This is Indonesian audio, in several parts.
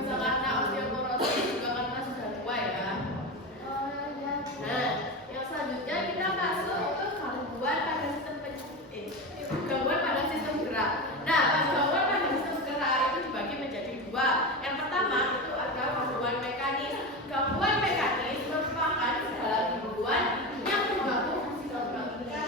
bisa karena osteoporosis, juga karena sudah tua ya. Nah, yang selanjutnya kita masuk ke gangguan pada sistem gerak. Nah, gangguan pada sistem gerak itu dibagi menjadi dua. Yang pertama itu ada gangguan mekanis. Gangguan mekanis merupakan segala gangguan yang mengganggu fungsi normal kita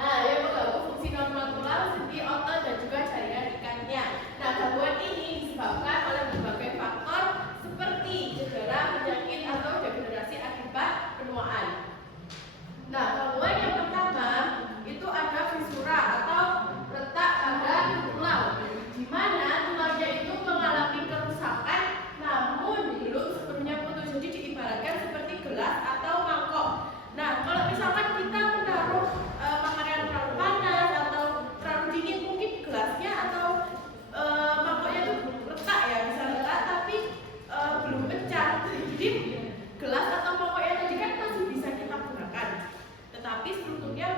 Nah, yang mengganggu fungsi normal tulang, sendi, otot, dan juga jaringan ikatnya. Nah, gangguan ini disebabkan oleh berbagai faktor seperti cedera, penyakit, atau degenerasi akibat penuaan. Nah, gangguan yang pertama itu ada fisura atau retak pada tulang, di mana tulangnya itu mengalami kerusakan namun belum sepenuhnya putus. Jadi diibaratkan seperti gelas atau mangkok. Nah, kalau misalkan kita menaruh makanan yang terlalu panas atau terlalu dingin, mungkin gelasnya atau mangkoknya itu retak ya, bisa retak tapi belum pecah. Jadi gelas atau mangkoknya tadi kan masih bisa kita gunakan, tetapi strukturnya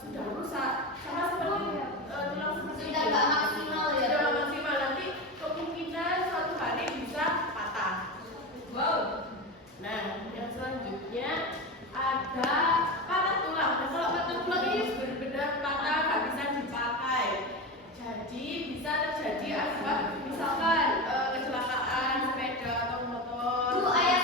sudah rusak, sama seperti tulang seperti sudah nggak maksimal ya. Sudah nggak maksimal, nanti kemungkinan suatu hari bisa patah. Wow. Nah, yang selanjutnya ada patah tulang. Nah, kalau patah tulang ini benar-benar patah, nggak bisa dipakai. Jadi bisa terjadi akibat misalkan kecelakaan sepeda atau motor. Bu, ayah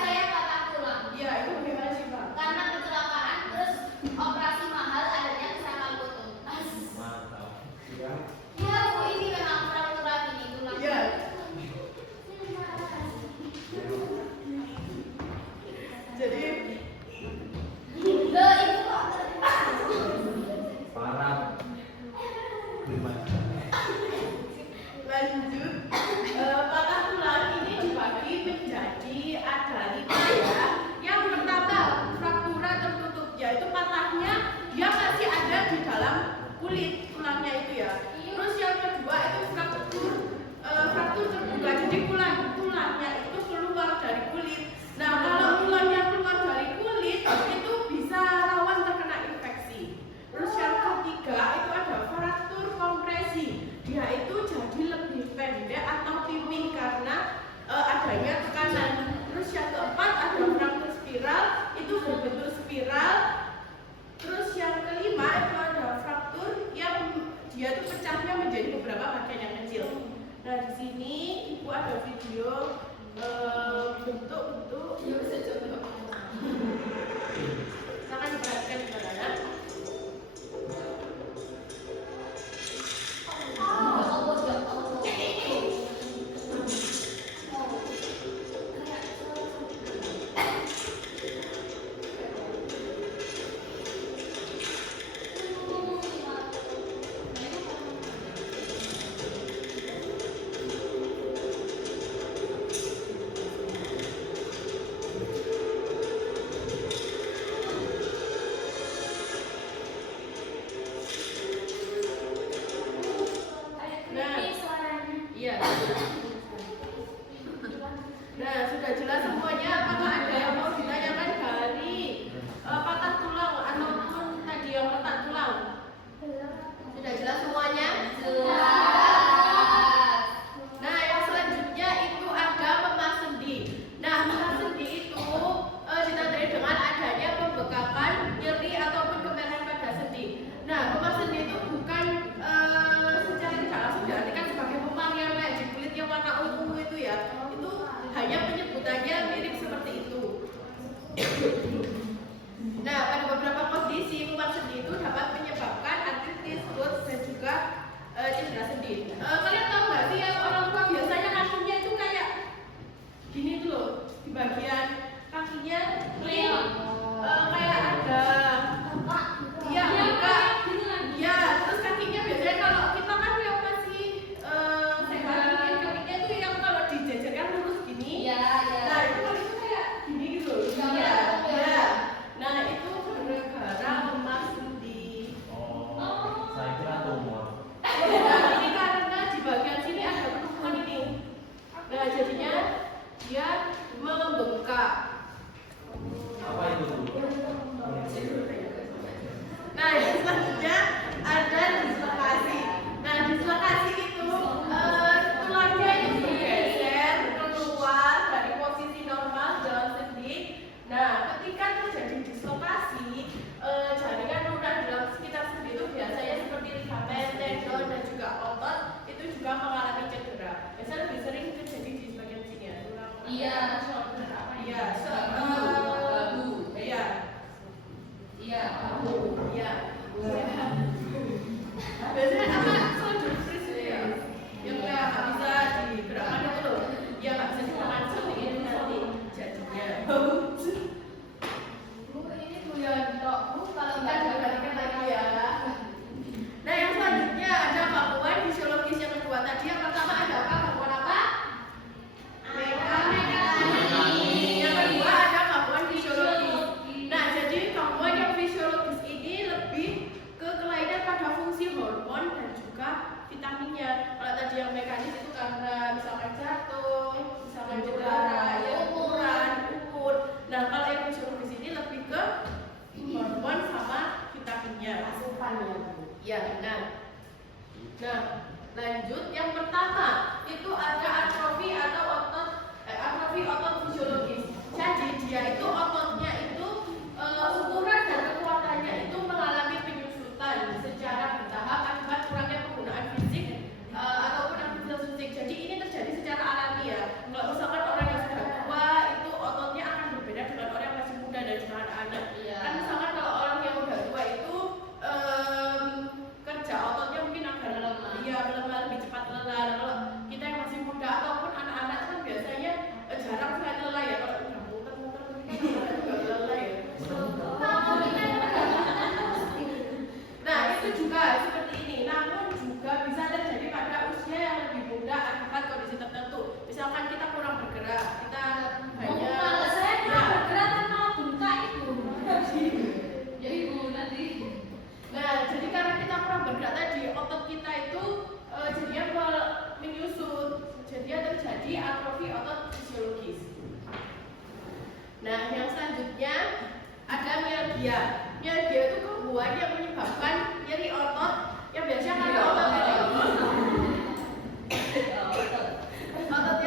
mialgia. Mialgia itu gangguan yang menyebabkan nyeri otot yang biasanya karena ototnya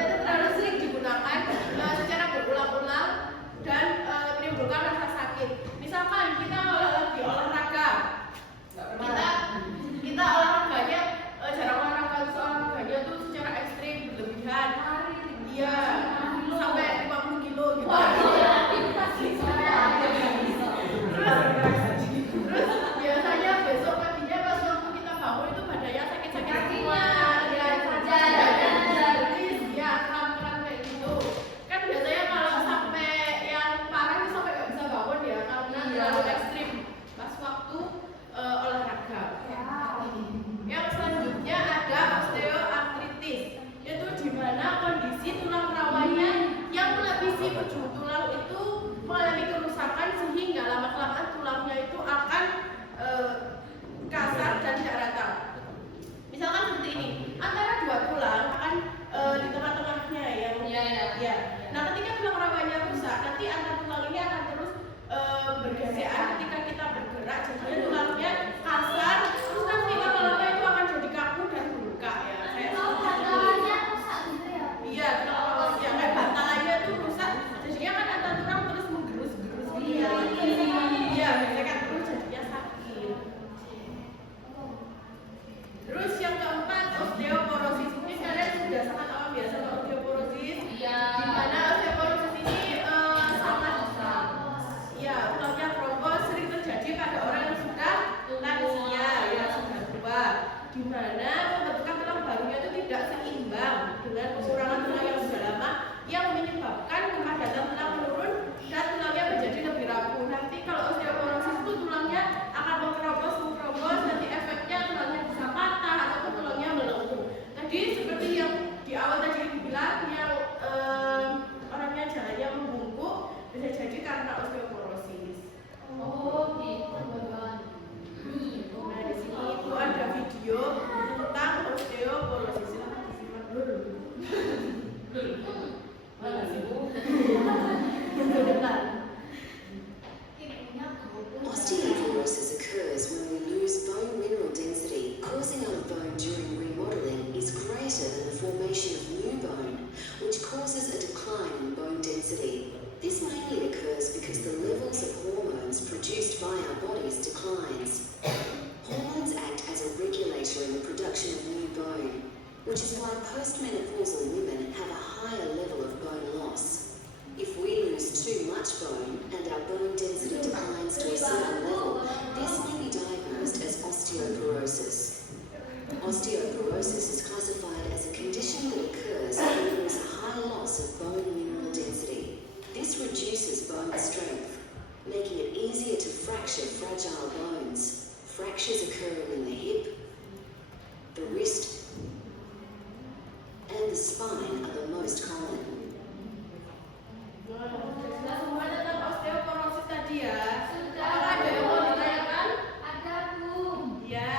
itu terlalu sering digunakan secara berulang-ulang dan menimbulkan rasa sakit. Misalkan kita lagi olahraga, kita olahraganya jarang olahraganya tuh secara ekstrim berlebihan, iya sampai 50 kilo gitu. Terus biasanya besok paginya pas waktu kita bangun itu badannya sakit-sakit semua, ya kram-kram kayak gitu. Kan biasanya kalau sampai yang parah itu sampai nggak bisa bangun ya karena terlalu ekstrim pas waktu olahraga. Yang selanjutnya ada osteoartritis, yaitu di mana kondisi tulang rawanya yang melapisi ujung tulang itu mengalami kerusakan sehingga lama-kelamaan tulangnya itu akan kasar dan tidak rata. Misalkan seperti ini, antara dua tulang akan di tengah-tengahnya yang ya. Nah, ketika tulang rawanya rusak, nanti antar tulang ini akan terus bergesekan ketika kita bergerak, jadinya tulangnya kasar, terus nanti lama-lama itu akan jadi kaku dan bengkak ya. Bantalannya rusak gitu ya? Iya, kalau yang kayak bantalannya itu rusak, jadinya kan antar tulang terus menggerus-gerus gitu. Iya, gesekan terus jadinya sakit. Terus yang keempat, osteoporosis. Mungkin kalian sudah sangat awam ya sama osteoporosis. Iya. Di mana osteoporosis ini sangat tulangnya keropos, sering terjadi pada orang yang sudah lansia, yang sudah tua. Di mana pembentukan tulang barunya itu tidak seimbang dengan pengurangan tulang yang sudah lama yang menyebabkan kepadatan tulang menurun dan tulangnya menjadi lebih rapuh. Nanti kalau osteoporosis itu tulangnya akan mengkeropos, nanti efeknya tulangnya bisa patah ataupun tulangnya melengkung. Tadi seperti yang di awal tadi dibilang yang orangnya jalannya membungkuk bisa jadi karena osteoporosis. Oh, gitu. Nah, di sini itu ada video tentang osteoporosis. Silakan disimak dulu. Osteoporosis occurs when we lose bone mineral density. Causing our bone during remodeling is greater than the formation of new bone, which causes a decline in bone density. This mainly occurs because the levels of hormones produced by our bodies declines. Hormones act as a regulator in the production of new bone, which is why postmenopausal women have a higher level of bone loss. If we lose too much bone and our bone density declines to a certain level, this may be diagnosed as osteoporosis. Osteoporosis is classified as a condition that occurs when there is a high loss of bone mineral density. This reduces bone strength, making it easier to fracture fragile bones. Fractures occurring in the hip, the wrist, and the spine are the most common. Sudah semua tentang osteoporosis tadi ya. Sudah. Apakah ada yang mau ditanyakan? Ada, Bu. Ya.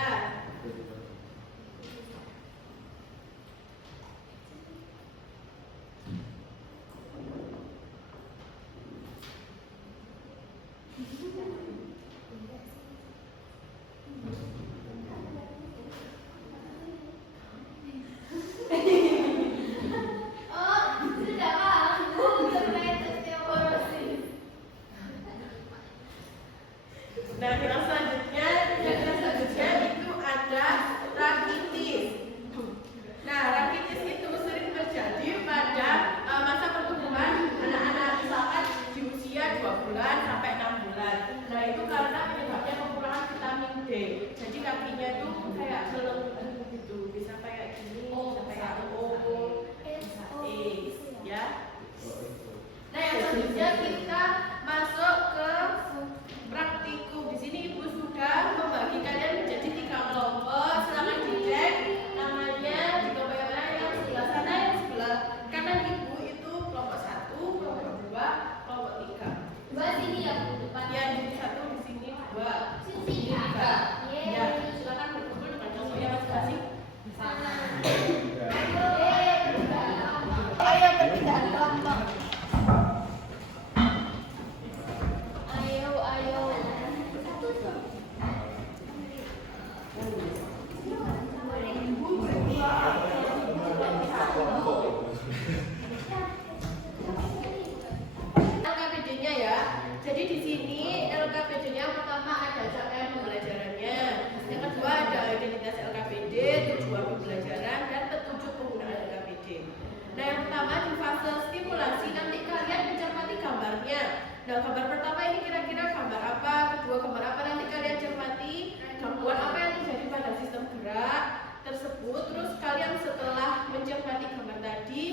Nah, gambar pertama ini kira-kira gambar apa, kedua gambar apa, nanti kalian cermati gangguan apa yang terjadi pada sistem gerak tersebut. Terus kalian setelah mencermati gambar tadi,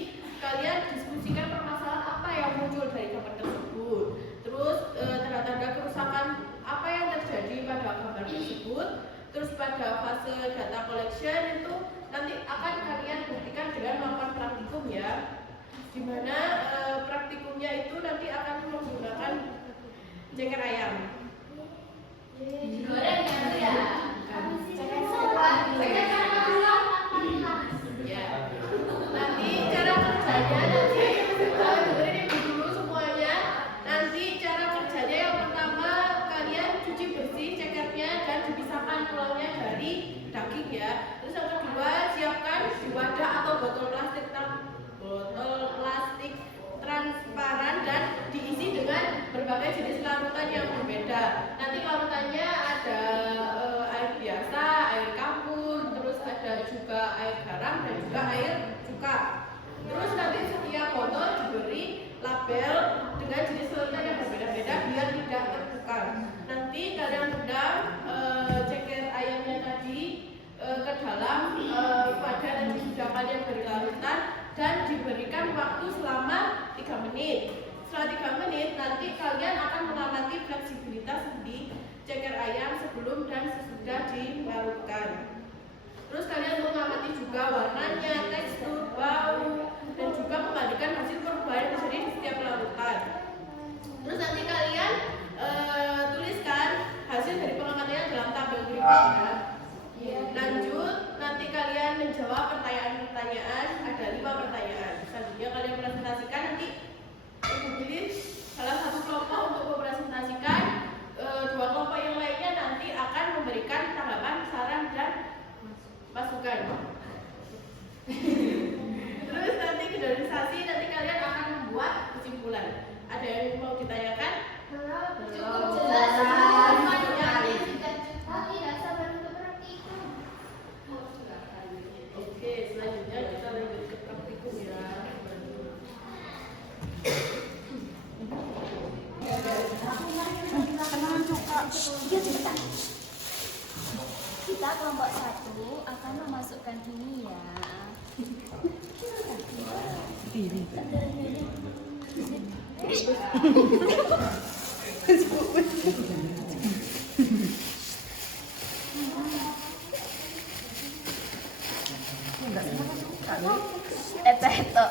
kalian diskusikan permasalahan apa yang muncul dari gambar tersebut. Terus tanda-tanda kerusakan apa yang terjadi pada gambar tersebut. Terus pada fase data collection itu nanti akan kalian buktikan dengan melakukan praktikum ya. Dimana praktikumnya itu nanti akan menggunakan ceker ayam. Digoreng ya? Ya. Nanti cara kerjanya nanti dengerin dulu semuanya. Nanti cara kerjanya yang pertama kalian cuci bersih cekernya dan dipisahkan tulangnya dari daging ya. Terus yang kedua siapkan di wadah atau botol plastik transparan dan diisi dengan berbagai jenis larutan yang berbeda. Nanti larutannya ada air biasa, air campur, terus ada juga air garam dan juga air cuka. Terus nanti setiap botol diberi label dengan jenis larutan yang berbeda-beda biar tidak tertukar. Nanti kalian rendam ceker ayamnya tadi ke dalam wadah yang sudah kalian beri larutan dan diberikan waktu selama 3 menit. Setelah 3 menit nanti kalian akan mengamati fleksibilitas di ceker ayam sebelum dan sesudah dilarutkan. Terus kalian mengamati juga warnanya, tekstur, bau, dan juga membandingkan hasil perubahan yang terjadi di setiap larutan. Terus nanti kalian tuliskan hasil dari pengamatannya dalam tabel berikutnya. Lanjut, nanti kalian menjawab pertanyaan-pertanyaan, ada 5 pertanyaan. Selanjutnya kalian presentasikan, nanti Ibu pilih salah satu kelompok untuk mempresentasikan, 2 kelompok yang lainnya nanti akan memberikan tanggapan, saran, dan masukan. Terus nanti finalisasi, nanti kalian akan membuat kesimpulan. Ada yang mau ditanyakan? Cukup jelas. Oke, selanjutnya kita lanjut ke praktikum ya. Kita kelompok 1 akan memasukkan ini ya. Eto.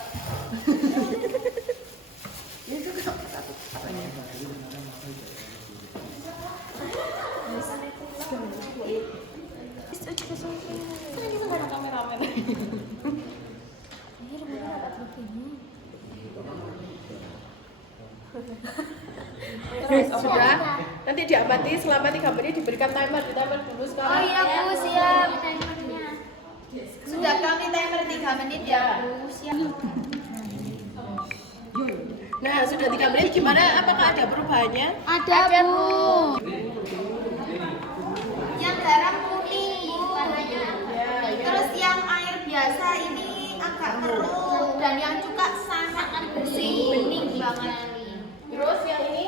Sudah, nanti diamati selama 3 menit, diberikan timer, di timer dulu sekarang. Oh iya Bu, siap. Sudah kami timer 3 menit ya Bu. Siap. Nah, sudah 3 menit, gimana? Apakah ada perubahannya? Ada Bu. Yang garam kuning Bu. Ya, Terus yang air biasa ini agak keruh dan yang cuka sangat bersih, bening banget. Terus yang ini?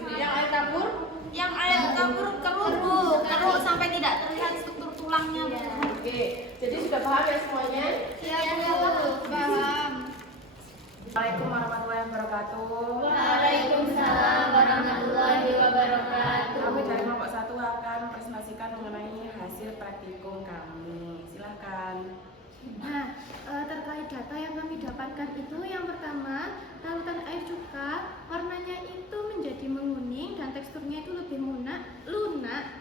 Yang air campur? Yang air campur keruh Bu, keruh sampai tidak terlihat struktur tulangnya Bu. Oke, jadi sudah paham ya semuanya? Ya Bu, paham. Assalamualaikum warahmatullahi wabarakatuh. Waalaikumsalam warahmatullahi wabarakatuh. Kami dari kelompok 1 akan presentasikan mengenai hasil praktikum kami. Silahkan. Nah, terkait data yang kami dapatkan itu yang pertama, larutan air cuka warnanya itu menjadi menguning dan teksturnya itu lebih lunak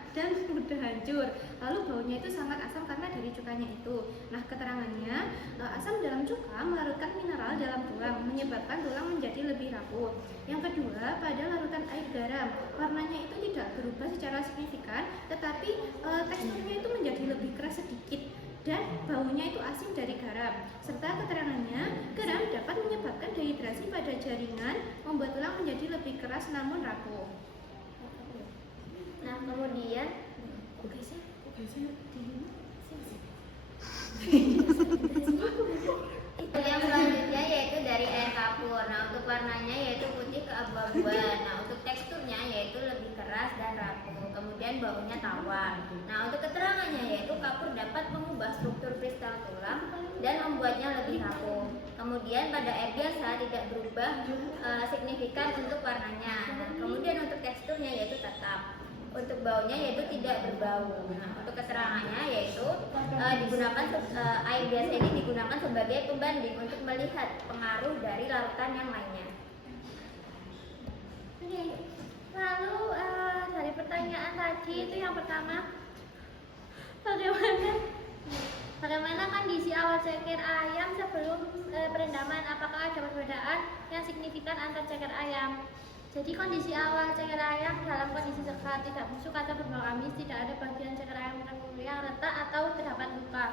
dan mudah hancur. Lalu baunya itu sangat asam karena dari cukanya itu. Nah, keterangannya asam dalam cuka melarutkan mineral dalam tulang, menyebabkan tulang menjadi lebih rapuh. Yang kedua, pada larutan air garam, warnanya itu tidak berubah secara signifikan, tetapi teksturnya itu menjadi lebih keras sedikit dan baunya itu asin dari garam. Serta keterangannya, garam dapat menyebabkan dehidrasi pada jaringan, membuat tulang menjadi lebih keras namun rapuh. Nah, kemudian yang selanjutnya yaitu dari air kapur. Nah, untuk warnanya yaitu putih keabu-abuan. baunya tawar. Nah, untuk keterangannya yaitu kapur dapat mengubah struktur kristal tulang dan membuatnya lebih rapuh. Kemudian pada air biasa tidak berubah signifikan untuk warnanya. Dan kemudian untuk teksturnya yaitu tetap. Untuk baunya yaitu tidak berbau. Nah, untuk keterangannya yaitu air biasa ini digunakan sebagai pembanding untuk melihat pengaruh dari larutan yang lainnya. Oke. Lalu dari pertanyaan tadi itu yang pertama, bagaimana kondisi awal ceker ayam sebelum perendaman? Apakah ada perbedaan yang signifikan antar ceker ayam? Jadi kondisi awal ceker ayam dalam kondisi sehat, tidak busuk atau berbau amis, tidak ada bagian ceker ayam yang retak atau terdapat luka.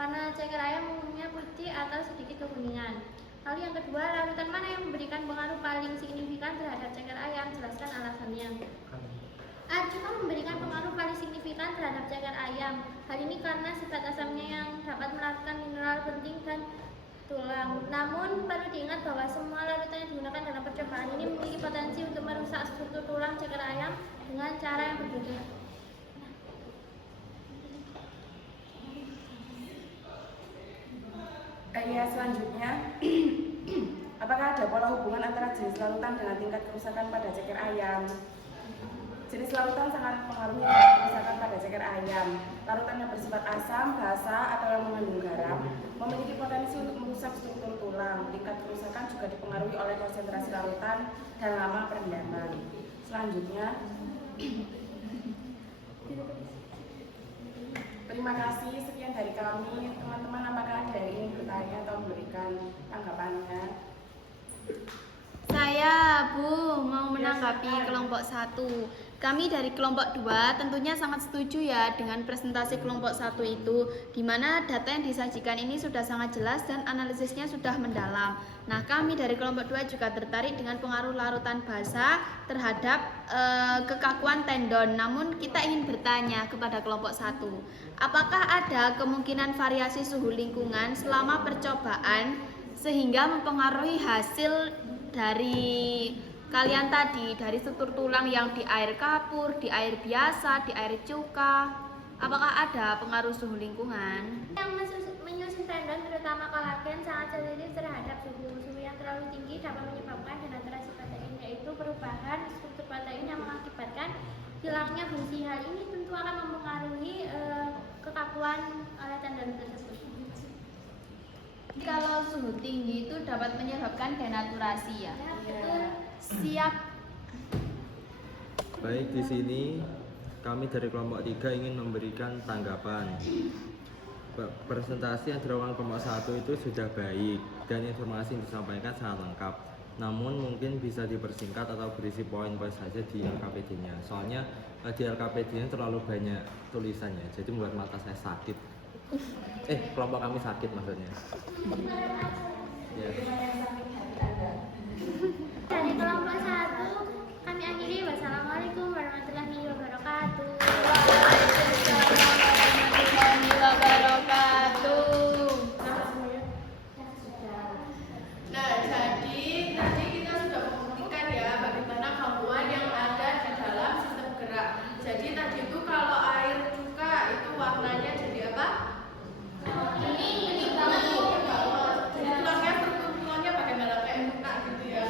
Warna ceker ayam umumnya putih atau sedikit kekuningan. Lalu yang kedua, larutan mana yang memberikan pengaruh paling signifikan terhadap ceker ayam? Jelaskan alasannya. Cuka memberikan pengaruh paling signifikan terhadap ceker ayam. Hal ini karena sifat asamnya yang dapat melarutkan mineral penting dan tulang. Namun perlu diingat bahwa semua larutan yang digunakan dalam percobaan ini memiliki potensi untuk merusak struktur tulang ceker ayam dengan cara yang berbeda. Ya, selanjutnya, apakah ada pola hubungan antara jenis larutan dengan tingkat kerusakan pada ceker ayam? Jenis larutan sangat mempengaruhi tingkat kerusakan pada ceker ayam. Larutan yang bersifat asam, basa, atau yang mengandung garam memiliki potensi untuk merusak struktur tulang. Tingkat kerusakan juga dipengaruhi oleh konsentrasi larutan dan lama perendaman. Selanjutnya, terima kasih, sekian dari kami. Teman-teman, apakah ada yang ingin bertanya atau memberikan tanggapannya? Saya, Bu, mau menanggapi kelompok 1. Kami dari kelompok 2 tentunya sangat setuju ya dengan presentasi kelompok 1 itu, di mana data yang disajikan ini sudah sangat jelas dan analisisnya sudah mendalam. Nah, kami dari kelompok 2 juga tertarik dengan pengaruh larutan basa terhadap kekakuan tendon. Namun kita ingin bertanya kepada kelompok 1, apakah ada kemungkinan variasi suhu lingkungan selama percobaan sehingga mempengaruhi hasil dari kalian tadi, dari struktur tulang yang di air kapur, di air biasa, di air cuka? Apakah ada pengaruh suhu lingkungan? Yang menyusun tendon terutama kolagen sangat sensitif terhadap suhu. Suhu yang terlalu tinggi dapat menyebabkan denaturasi protein, yaitu perubahan struktur protein yang mengakibatkan hilangnya fungsi. Hal ini tentu akan mempengaruhi kekakuan oleh tendon tersebut. Kalau suhu tinggi itu dapat menyebabkan denaturasi ya? Betul. Siap. Baik, di sini kami dari kelompok 3 ingin memberikan tanggapan. Presentasi yang dilakukan kelompok 1 itu sudah baik dan informasi yang disampaikan sangat lengkap. Namun mungkin bisa dipersingkat atau berisi poin-poin saja di LKPD-nya. Soalnya di LKPD-nya terlalu banyak tulisannya, jadi membuat mata saya sakit. Kelompok kami sakit maksudnya. Ya. Dari kelompok 1 kami akhiri. Wassalamualaikum warahmatullahi wabarakatuh. Warahmatullahi wabarakatuh. Nah, jadi tadi kita sudah membuktikan ya bagaimana gangguan yang ada di dalam sistem gerak. Jadi tadi itu kalau air cuka itu warnanya jadi apa? Ini banget tuh. Jadi tulangnya bagaimana kayak cuka gitu ya.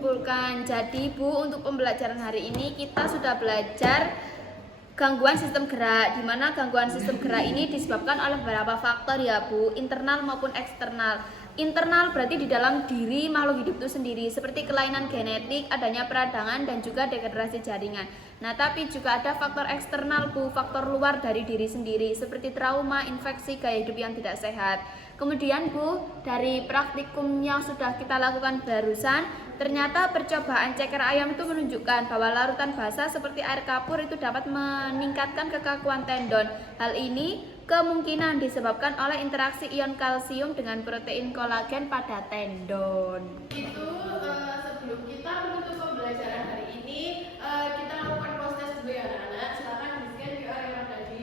dikumpulkan. Jadi Bu, untuk pembelajaran hari ini kita sudah belajar gangguan sistem gerak, di mana gangguan sistem gerak ini disebabkan oleh beberapa faktor ya Bu, internal maupun eksternal. Internal berarti di dalam diri makhluk hidup itu sendiri, seperti kelainan genetik, adanya peradangan, dan juga degenerasi jaringan. Nah, tapi juga ada faktor eksternal Bu, faktor luar dari diri sendiri, seperti trauma, infeksi, gaya hidup yang tidak sehat. Kemudian Bu, dari praktikum yang sudah kita lakukan barusan, ternyata percobaan ceker ayam itu menunjukkan bahwa larutan basah seperti air kapur itu dapat meningkatkan kekakuan tendon. Hal ini kemungkinan disebabkan oleh interaksi ion kalsium dengan protein kolagen pada tendon. Itu sebelum kita menutup pembelajaran hari ini, kita lakukan proses dulu ya anak-anak. Silakan di-scan QR yang ada di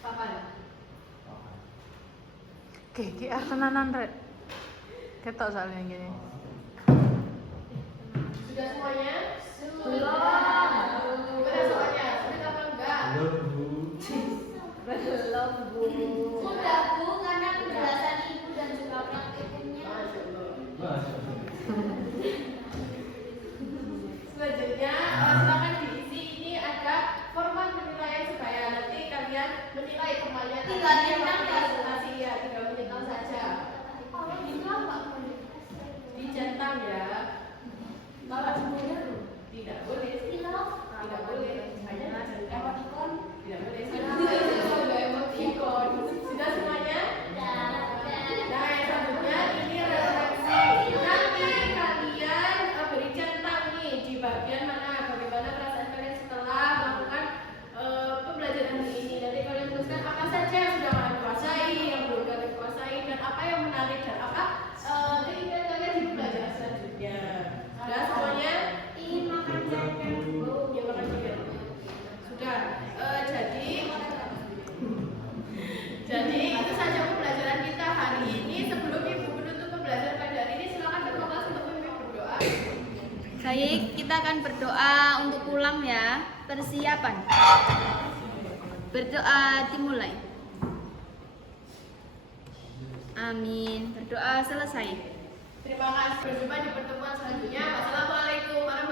papan. Oke, QR tenanan rek. Ketok soalnya gini. Sudah semuanya? Belum. Gimana soalnya? Sudah apa enggak? Belum Bu. Sudah Bu, karena penjelasan Ibu dan juga praktikumnya. Selanjutnya silakan diisi. Ini ada format penilaian supaya nanti kalian menilai temannya. Tinggal centang ya? Presentasi ya, tinggal menyentang saja. Dicentang ya. Kalau semuanya tidak boleh. Tidak boleh. Hanya emoticon. Tidak boleh. Sudah emoticon. Sudah semuanya? Nah, yang selanjutnya ini refleksi. Nanti kalian beri centang nih di bagian mana, bagaimana perasaan kalian setelah melakukan pembelajaran hari ini. Nanti kalian tuliskan apa saja yang sudah kalian kuasai, yang belum kalian kuasai, dan apa yang menarik dan apa keinginan kalian di pembelajaran selanjutnya. Sudah semuanya? Ingin makan jajan Bu. Ya, makan juga. Sudah. Jadi itu saja pembelajaran kita hari ini. Sebelum Ibu menutup pembelajaran pada hari ini, silakan ketua kelas untuk memimpin berdoa. Baik, kita akan berdoa untuk pulang ya. Persiapan. Berdoa dimulai. Amin. Berdoa selesai. Terima kasih. Berjumpa di pertemuan selanjutnya. Wassalamualaikum warahmatullahi wabarakatuh.